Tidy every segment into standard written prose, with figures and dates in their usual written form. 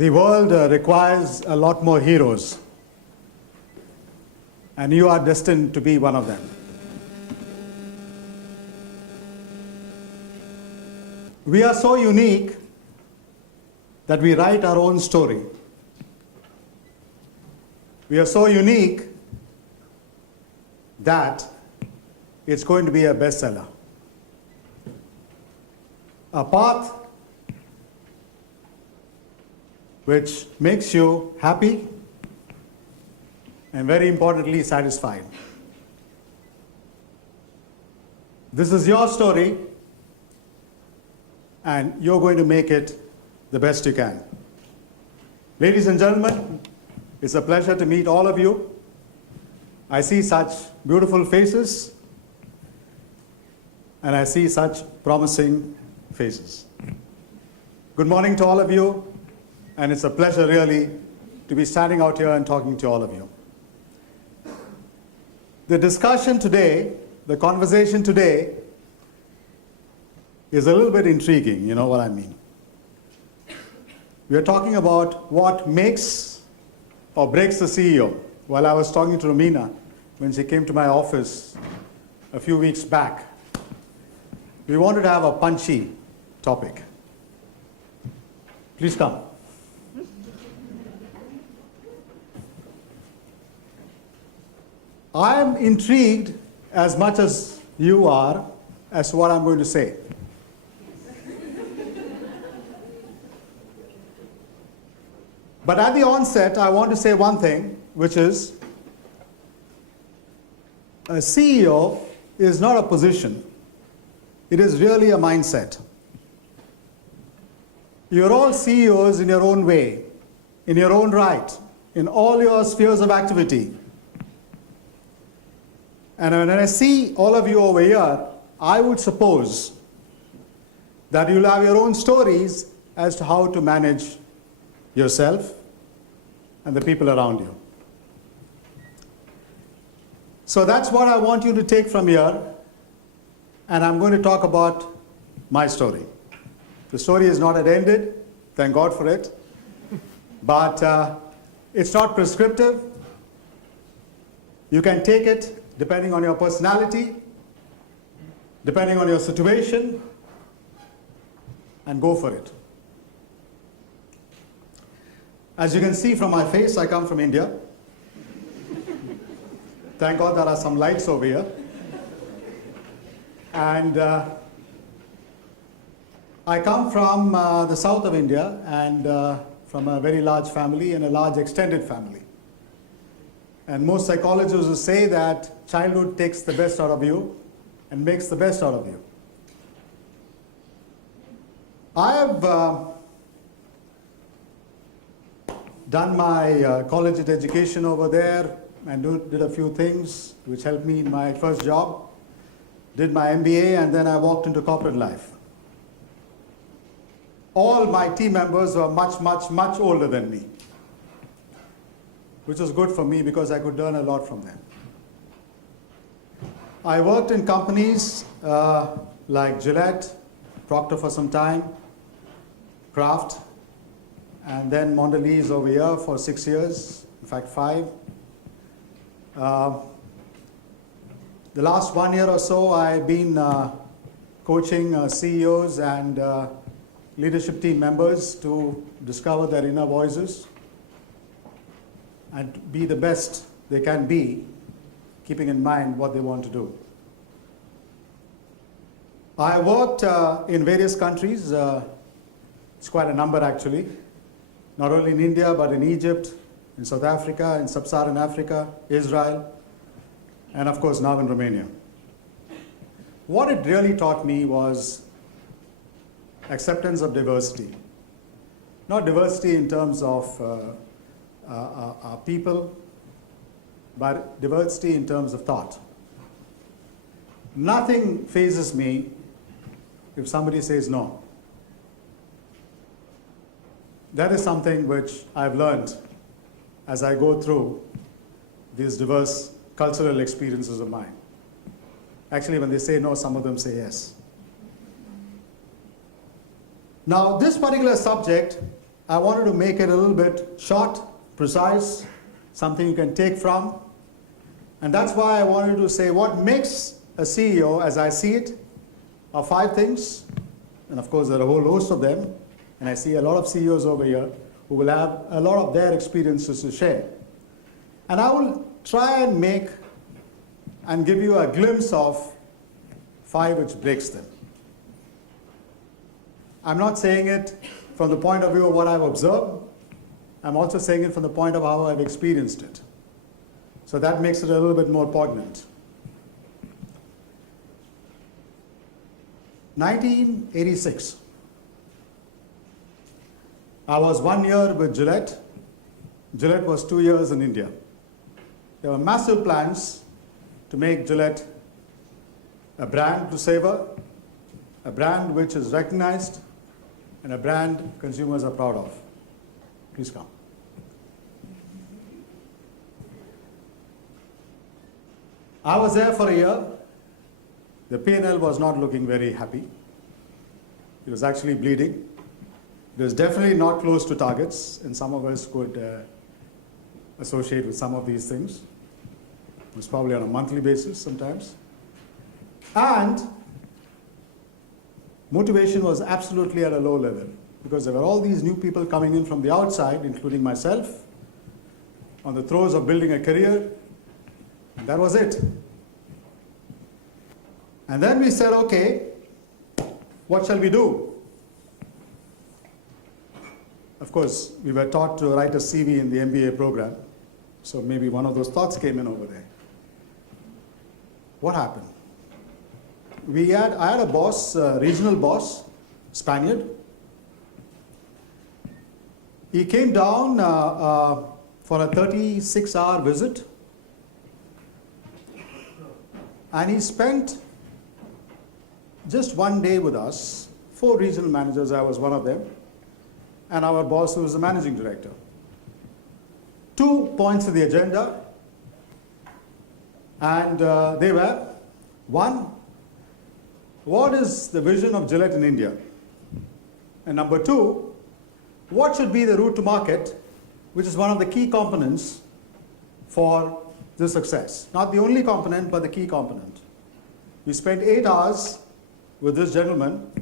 The world requires a lot more heroes, and you are destined to be one of them. We are so unique that we write our own story. We are so unique that it's going to be a bestseller. A path which makes you happy and, very importantly, satisfied. This is your story, and you're going to make it the best you can. Ladies and gentlemen, it's a pleasure to meet all of you. I see such beautiful faces, and I see such promising faces. Good morning to all of you, and it's a pleasure really to be standing out here and talking to all of you. The discussion today, the conversation today, is a little bit intriguing, you know what I mean. We are talking about what makes or breaks the CEO. While I was talking to Romina when she came to my office a few weeks back, we wanted to have a punchy topic. Please come. I am intrigued as much as you are as to what I'm going to say. But at the onset, I want to say one thing, which is a CEO is not a position. It is really a mindset. You're all CEOs in your own way, in your own right, in all your spheres of activity. And when I see all of you over here, I would suppose that you'll have your own stories as to how to manage yourself and the people around you. So that's what I want you to take from here, and I'm going to talk about my story. The story is not yet ended, thank God for it, but it's not prescriptive. You can take it depending on your personality, depending on your situation, and go for it. As you can see from my face, I come from India. Thank God there are some lights over here. And I come from the south of India, and from a very large family and a large extended family. And most psychologists will say that childhood takes the best out of you and makes the best out of you. I have done my collegiate education over there and did a few things which helped me in my first job. Did my MBA, and then I walked into corporate life. All my team members were much older than me, which was good for me because I could learn a lot from them. I worked in companies like Gillette, Procter for some time, Kraft, and then Mondelez over here for 6 years, in fact 5. The last 1 year or so, I've been coaching CEOs and leadership team members to discover their inner voices and be the best they can be, keeping in mind what they want to do. I worked in various countries, it's quite a number actually, not only in India but in Egypt, in South Africa, in Sub-Saharan Africa, Israel, and of course now in Romania. What it really taught me was acceptance of diversity. Not diversity in terms of people, but diversity in terms of thought. Nothing phases me if somebody says no. That is something which I've learned as I go through these diverse cultural experiences of mine. Actually, when they say no, some of them say yes. Now, this particular subject, I wanted to make it a little bit short, precise, something you can take from. And that's why I wanted to say what makes a CEO, as I see it, are 5 things. And of course, there are a whole host of them. And I see a lot of CEOs over here who will have a lot of their experiences to share. And I will try and make and give you a glimpse of 5 which breaks them. I'm not saying it from the point of view of what I've observed. I'm also saying it from the point of how I've experienced it. So that makes it a little bit more poignant. 1986. I was 1 year with Gillette. Gillette was 2 years in India. There were massive plans to make Gillette a brand to savor, a brand which is recognized, and a brand consumers are proud of. Please come. I was there for a year. The P&L was not looking very happy. It was actually bleeding. It was definitely not close to targets, and some of us could associate with some of these things. It was probably on a monthly basis sometimes. And motivation was absolutely at a low level because there were all these new people coming in from the outside, including myself, on the throes of building a career, and that was it. And then we said, okay, what shall we do? Of course, we were taught to write a CV in the MBA program, so maybe one of those thoughts came in over there. What happened? I had a boss, regional boss, Spaniard. He came down for a 36-hour visit, and he spent just 1 day with us. 4 regional managers, I was one of them, and our boss who was the managing director. 2 points of the agenda, and they were, 1, what is the vision of Gillette in India? And number 2, what should be the route to market, which is one of the key components for this success. Not the only component, but the key component. We spent 8 hours with this gentleman,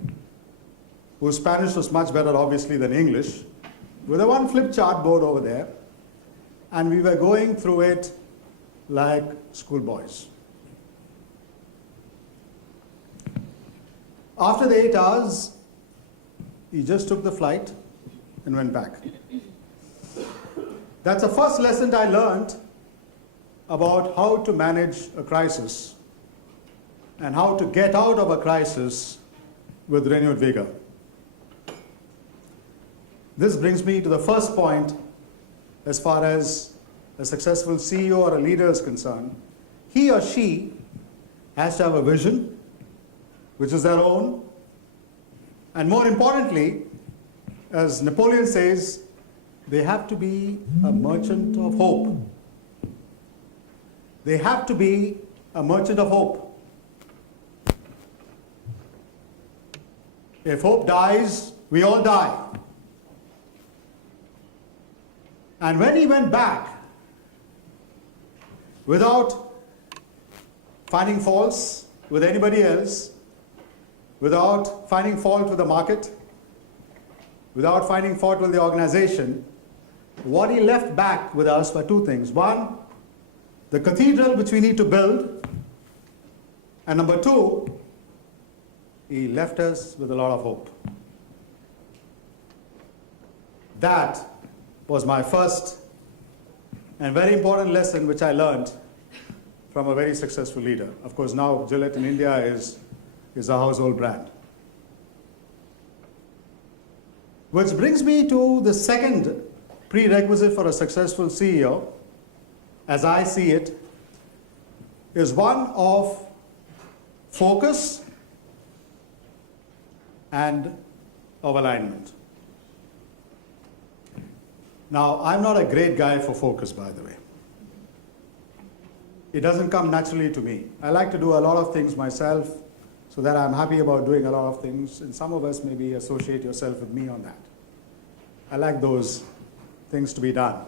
whose Spanish was much better, obviously, than English, with a 1 flip chart board over there, and we were going through it like schoolboys. After the 8 hours, he just took the flight and went back. That's the first lesson I learned about how to manage a crisis and how to get out of a crisis with renewed vigor. This brings me to the first point as far as a successful CEO or a leader is concerned. He or she has to have a vision, which is their own, and more importantly, as Napoleon says, they have to be a merchant of hope. They have to be a merchant of hope. If hope dies, we all die. And when he went back, without finding faults with anybody else, without finding fault with the market, without finding fault with the organization, what he left back with us were 2 things. 1, the cathedral which we need to build, and number 2, he left us with a lot of hope. That was my first and very important lesson which I learned from a very successful leader. Of course, now Gillette in India is a household brand. Which brings me to the second prerequisite for a successful CEO, as I see it, is one of focus and of alignment. Now, I'm not a great guy for focus, by the way. It doesn't come naturally to me. I like to do a lot of things myself, so that I'm happy about doing a lot of things, and some of us maybe associate yourself with me on that. I like those things to be done.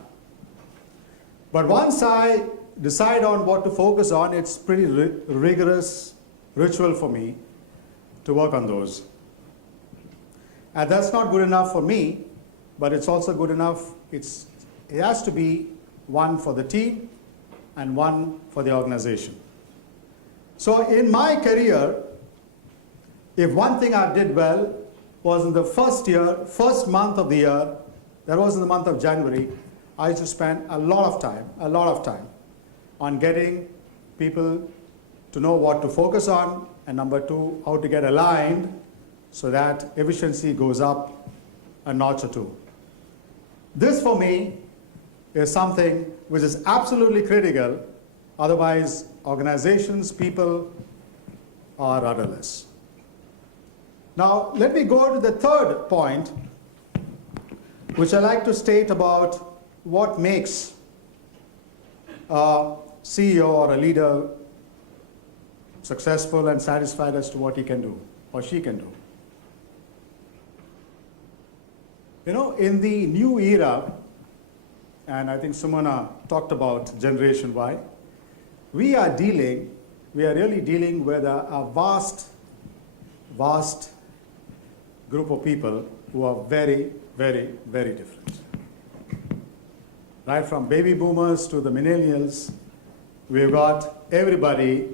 But once I decide on what to focus on, it's pretty rigorous ritual for me to work on those. And that's not good enough for me, but it's also good enough. It has to be one for the team and one for the organization. So in my career, if one thing I did well was in the first month of the year, that was in the month of January, I used to spend a lot of time on getting people to know what to focus on, and number two, how to get aligned so that efficiency goes up a notch or two. This for me is something which is absolutely critical, otherwise organizations, people are rudderless. Now let me go to the third point, which I like to state about what makes a CEO or a leader successful and satisfied as to what he can do or she can do. You know, in the new era, and I think Sumana talked about Generation Y, we are really dealing with a vast group of people who are very, very, very different. Right from baby boomers to the millennials, we've got everybody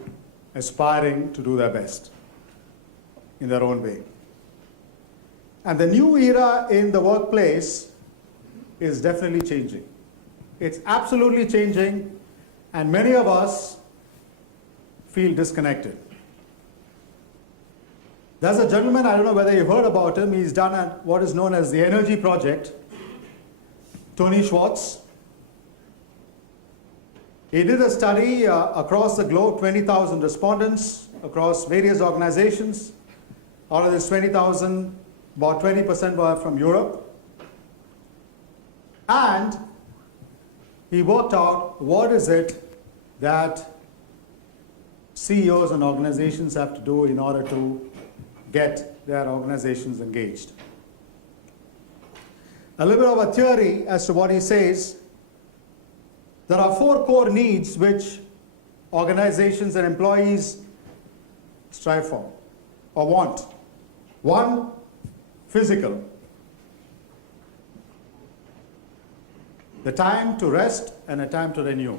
aspiring to do their best in their own way. And the new era in the workplace is definitely changing. It's absolutely changing, and many of us feel disconnected. There's a gentleman, I don't know whether you've heard about him, he's done what is known as the Energy Project, Tony Schwartz. He did a study across the globe, 20,000 respondents across various organizations. Out of this 20,000, about 20% were from Europe. And he worked out what is it that CEOs and organizations have to do in order to get their organizations engaged. A little bit of a theory as to what he says. There are 4 core needs which organizations and employees strive for or want. 1, physical. The time to rest and a time to renew.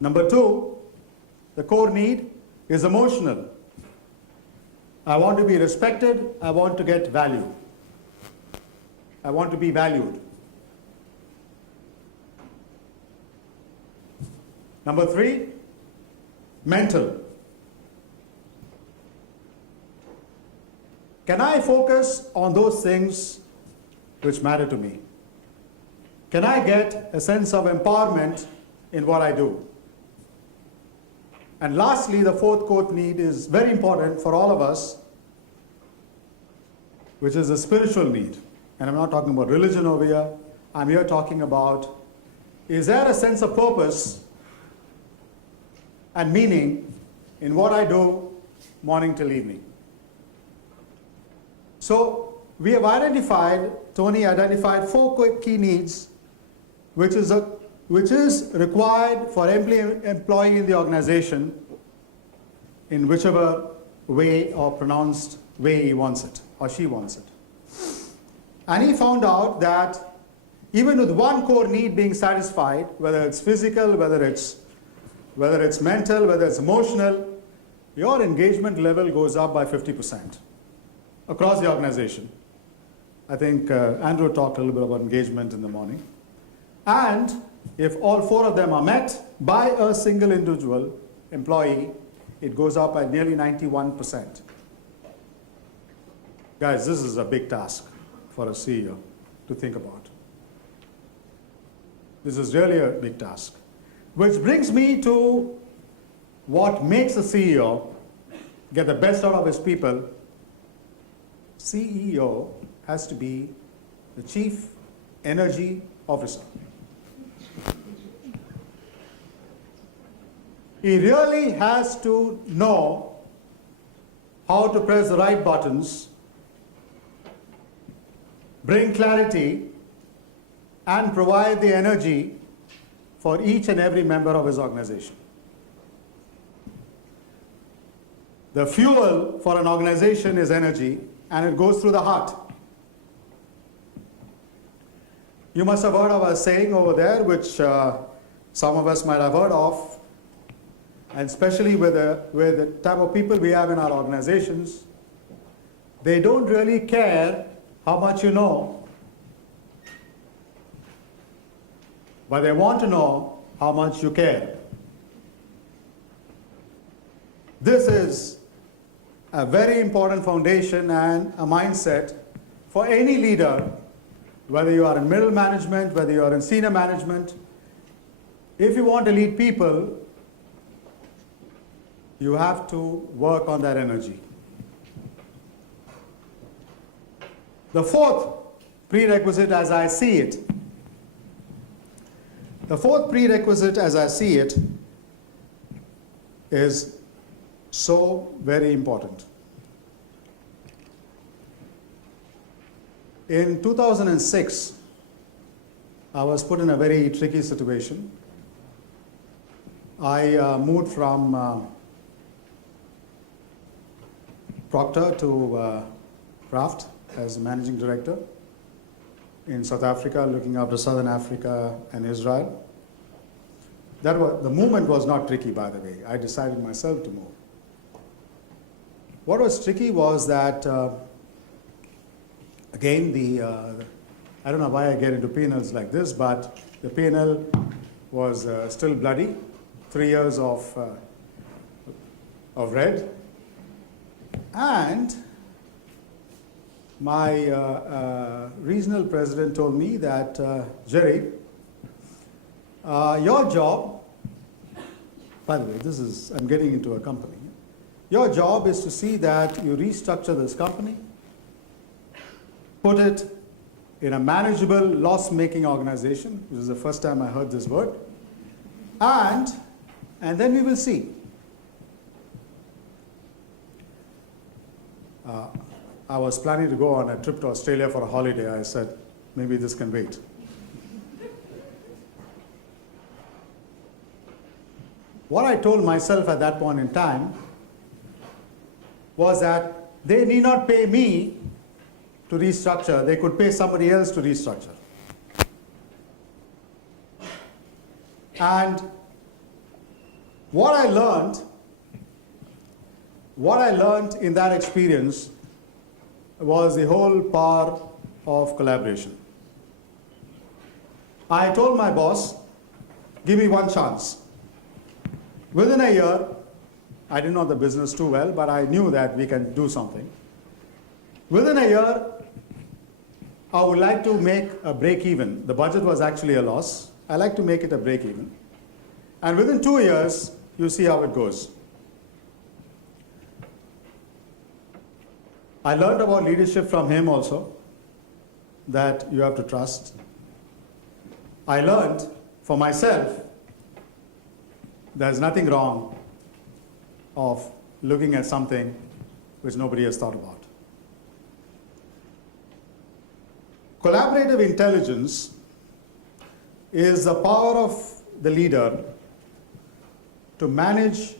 Number 2, the core need is emotional. I want to be respected, I want to get value. I want to be valued. Number 3, mental. Can I focus on those things which matter to me? Can I get a sense of empowerment in what I do? And lastly, the 4th core need is very important for all of us, which is a spiritual need. And I'm not talking about religion over here. I'm here talking about, is there a sense of purpose and meaning in what I do morning till evening? So we have Tony identified 4 quick key needs, which is required for every employee in the organization in whichever way or pronounced way he wants it or she wants it. And he found out that even with 1 core need being satisfied, whether it's physical, whether it's mental, whether it's emotional, your engagement level goes up by 50% across the organization. I think Andrew talked a little bit about engagement in the morning. And if all 4 of them are met by a single individual employee, it goes up by nearly 91%. Guys, this is a big task for a CEO to think about. This is really a big task. Which brings me to what makes a CEO get the best out of his people. CEO has to be the Chief Energy Officer. He really has to know how to press the right buttons bring clarity, and provide the energy for each and every member of his organization. The fuel for an organization is energy, and it goes through the heart. You must have heard of a saying over there, which some of us might have heard of, and especially with the type of people we have in our organizations, they don't really care how much you know, but they want to know how much you care. This is a very important foundation and a mindset for any leader, whether you are in middle management, whether you are in senior management. If you want to lead people, you have to work on that energy. The fourth prerequisite, as I see it, is so very important. In 2006, I was put in a very tricky situation. I moved from Procter to Kraft as managing director in South Africa, looking after Southern Africa and Israel. The movement was not tricky, by the way. I decided myself to move. What was tricky was that, again, I don't know why I get into P&Ls like this, but the P&L was still bloody, 3 years of red. And my regional president told me that, Jerry, your job, by the way, I'm getting into a company. Your job is to see that you restructure this company, put it in a manageable, loss-making organization. This is the first time I heard this word. And then we will see. I was planning to go on a trip to Australia for a holiday. I said, maybe this can wait. What I told myself at that point in time was that they need not pay me to restructure. They could pay somebody else to restructure. And what I learned in that experience was the whole power of collaboration. I told my boss, give me one chance. Within a year, I didn't know the business too well, but I knew that we can do something. Within a year, I would like to make a break even. The budget was actually a loss. I like to make it a break even. And within 2 years, you see how it goes. I learned about leadership from him also, that you have to trust. I learned for myself, there's nothing wrong of looking at something which nobody has thought about. Collaborative intelligence is the power of the leader to manage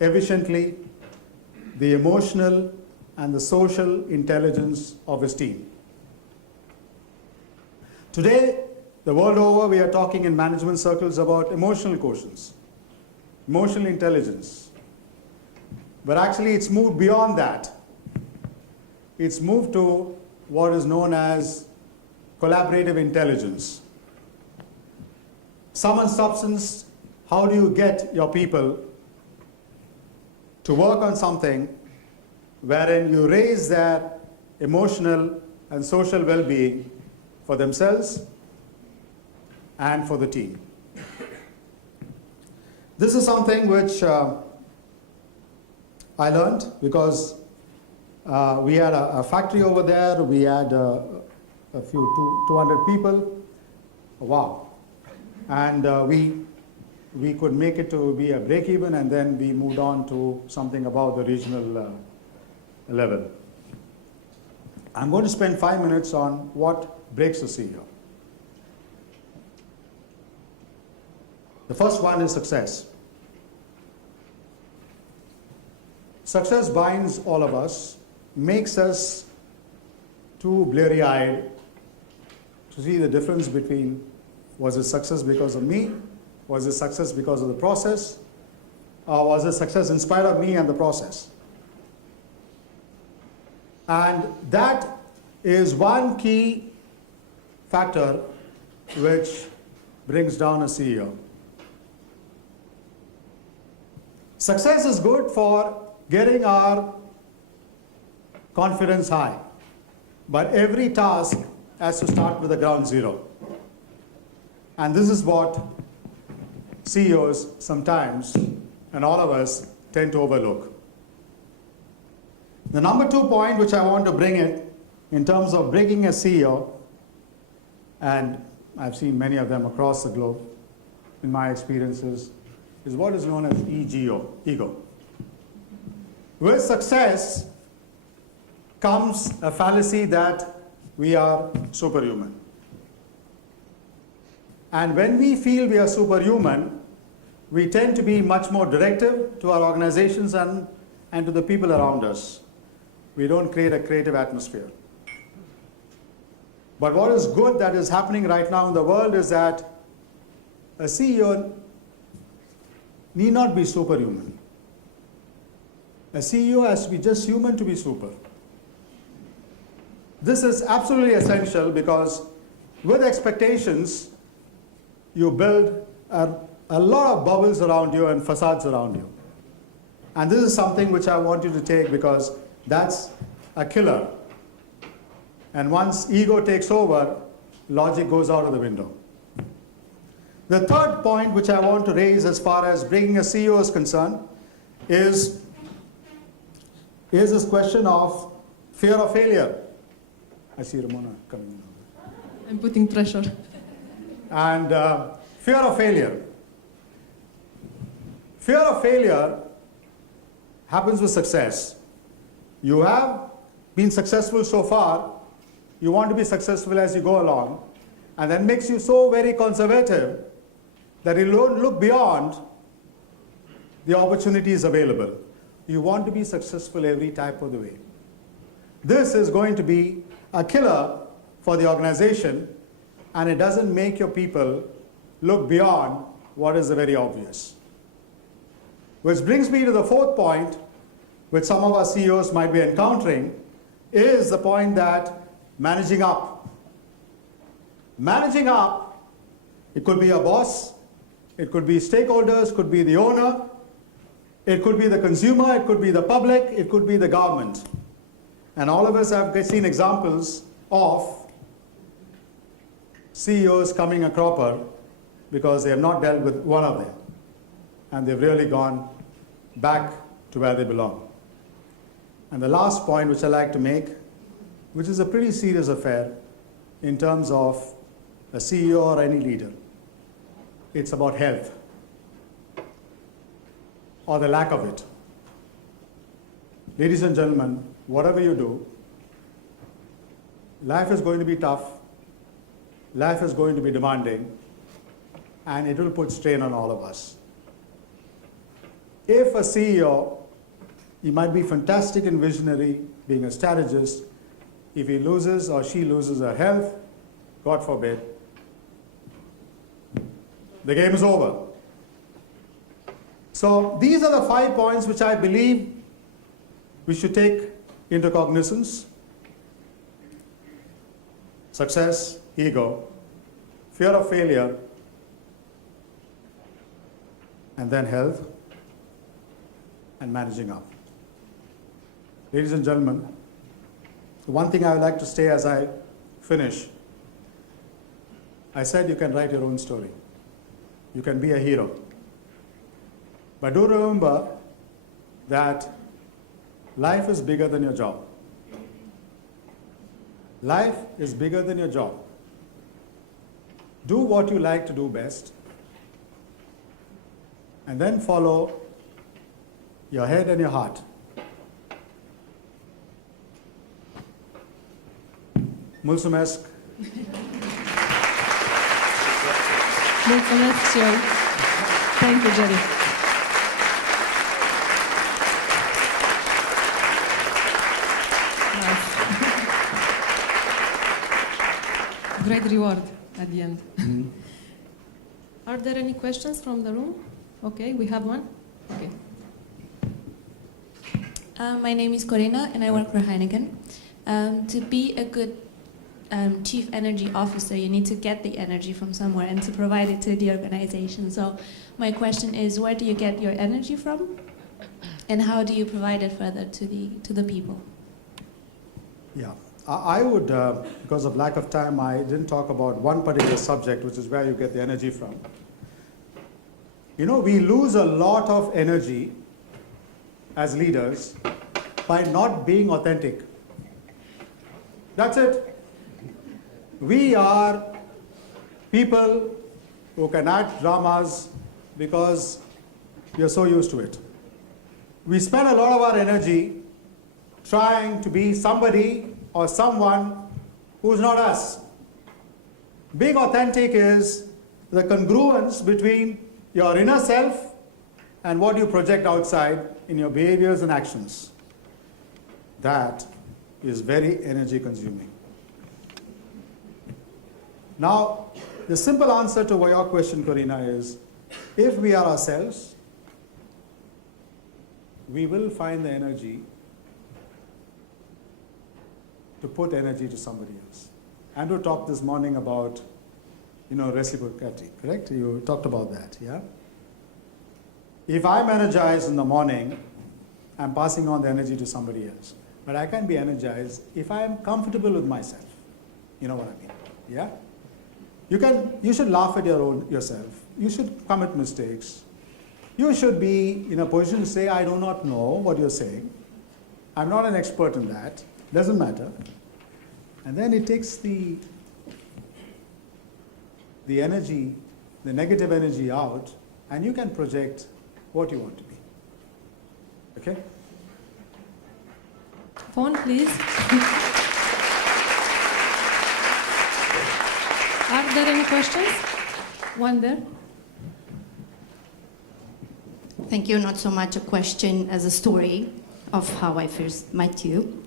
efficiently the emotional and the social intelligence of his team. Today, the world over, we are talking in management circles about emotional quotients, emotional intelligence. But actually, it's moved beyond that. It's moved to what is known as collaborative intelligence. Sum and substance, how do you get your people to work on something wherein you raise their emotional and social well-being for themselves and for the team. This is something which I learned because we had a factory over there. We had a few 200 people. Wow. And we could make it to be a break even, and then we moved on to something above the regional level. I'm going to spend 5 minutes on what breaks a CEO. The first one is success. Success binds all of us, makes us too bleary-eyed to see the difference between, was it success because of me, was it success because of the process, or was it success in spite of me and the process? And that is one key factor which brings down a CEO. Success is good for getting our confidence high, but every task has to start with a ground zero. And this is what CEOs sometimes, and all of us, tend to overlook. The number 2 point which I want to bring in terms of breaking a CEO, and I've seen many of them across the globe in my experiences, is what is known as ego. With success comes a fallacy that we are superhuman. And when we feel we are superhuman, we tend to be much more directive to our organizations and to the people around us. We don't create a creative atmosphere. But what is good that is happening right now in the world is that a CEO need not be superhuman. A CEO has to be just human to be super. This is absolutely essential because with expectations, you build a lot of bubbles around you and facades around you. And this is something which I want you to take because that's a killer. And once ego takes over, logic goes out of the window. The third point which I want to raise as far as bringing a CEO is concerned is this question of fear of failure. I see Ramona coming in. I'm putting pressure. And fear of failure. Fear of failure happens with success. You have been successful so far, you want to be successful as you go along, and that makes you so very conservative that you don't look beyond the opportunities available. You want to be successful every type of the way. This is going to be a killer for the organization, and it doesn't make your people look beyond what is the very obvious. Which brings me to the fourth point, which some of our CEOs might be encountering, is the point that managing up. Managing up, it could be a boss, it could be stakeholders, could be the owner, it could be the consumer, it could be the public, it could be the government. And all of us have seen examples of CEOs coming a cropper because they have not dealt with one of them. And they've really gone back to where they belong. And the last point which I like to make, which is a pretty serious affair in terms of a CEO or any leader, it's about health or the lack of it. Ladies and gentlemen, whatever you do, life is going to be tough, life is going to be demanding, and it will put strain on all of us. If a CEO, he might be fantastic and visionary, being a strategist, if he loses or she loses her health, God forbid, the game is over. So these are the 5 points which I believe we should take into cognizance. Success, ego, fear of failure, and then health, and managing up. Ladies and gentlemen, one thing I would like to say as I finish, I said you can write your own story. You can be a hero. But do remember that life is bigger than your job. Life is bigger than your job. Do what you like to do best, and then follow your head and your heart. Mulțumesc. Mulțumesc și eu. Thank you, Jerry. Nice. Great reward at the end. Are there any questions from the room? Okay, we have one. Okay. My name is Corina and I work for Heineken. To be a good chief energy officer, you need to get the energy from somewhere and to provide it to the organization. So my question is, where do you get your energy from? And how do you provide it further to the people? Yeah, I would, because of lack of time, I didn't talk about one particular subject, which is where you get the energy from. You know, we lose a lot of energy as leaders by not being authentic. That's it. We are people who can act dramas because we are so used to it. We spend a lot of our energy trying to be somebody or someone who's not us. Being authentic is the congruence between your inner self and what you project outside in your behaviors and actions. That is very energy consuming. Now, the simple answer to your question, Corina, is if we are ourselves, we will find the energy to put energy to somebody else. Andrew talked this morning about, reciprocity, correct? You talked about that, yeah? If I'm energized in the morning, I'm passing on the energy to somebody else. But I can be energized if I am comfortable with myself. You know what I mean, yeah? You should laugh at yourself. You should commit mistakes. You should be in a position to say, I do not know what you're saying. I'm not an expert in that. Doesn't matter. And then it takes the energy, the negative energy out, and you can project what you want to be. Okay? Phone, please. Are there any questions? One there. Thank you. Not so much a question as a story of how I first met you.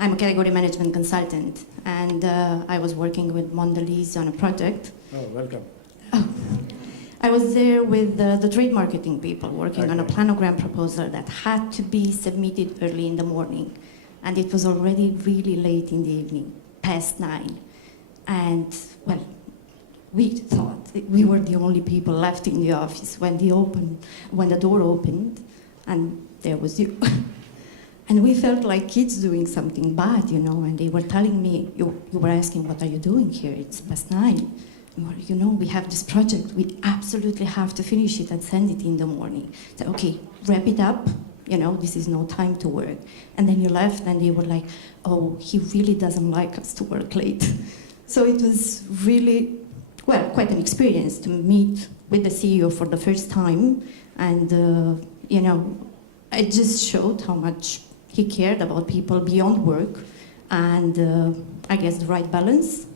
I'm a category management consultant, and I was working with Mondelez on a project. Oh, welcome. I was there with the trade marketing people working on a planogram proposal that had to be submitted early in the morning. And it was already really late in the evening, past 9. And, well, we thought that we were the only people left in the office when the door opened, and there was you. And we felt like kids doing something bad, and they were telling me, you were asking, what are you doing here? It's past 9. Well, we have this project. We absolutely have to finish it and send it in the morning. So, okay, wrap it up. This is no time to work. And then you left, and they were like, oh, he really doesn't like us to work late. So it was really, quite an experience to meet with the CEO for the first time. And, it just showed how much he cared about people beyond work. And I guess the right balance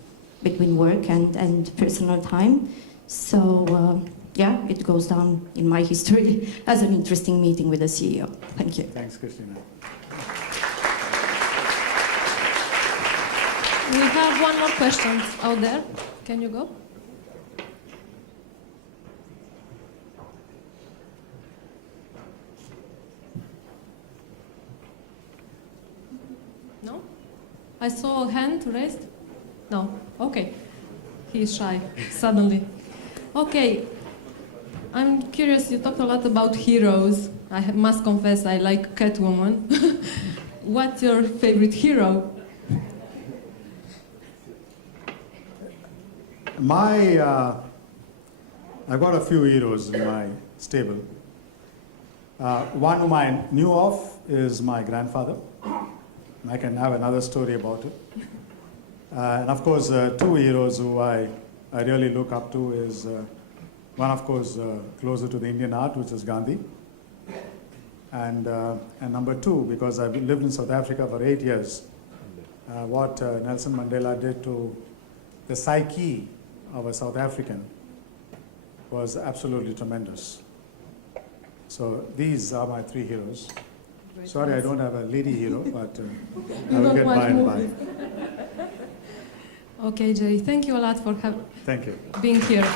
between work and personal time. So, it goes down in my history as an interesting meeting with the CEO. Thank you. Thanks, Christina. We have one more question out there. Can you go? No? I saw a hand raised. No? Okay. He's shy, suddenly. Okay. I'm curious, you talked a lot about heroes. I must confess, I like Catwoman. What's your favorite hero? I've got a few heroes in my stable. One whom I knew of is my grandfather. I can have another story about it. And of course, two heroes who I really look up to is one, of course, closer to the Indian art, which is Gandhi. And number two, because I've lived in South Africa for 8 years, what Nelson Mandela did to the psyche of a South African was absolutely tremendous. So these are my three heroes. Sorry, I don't have a lady hero, but I will don't get want by and movies. by. Okay, Jerry, thank you a lot for Thank you. being here.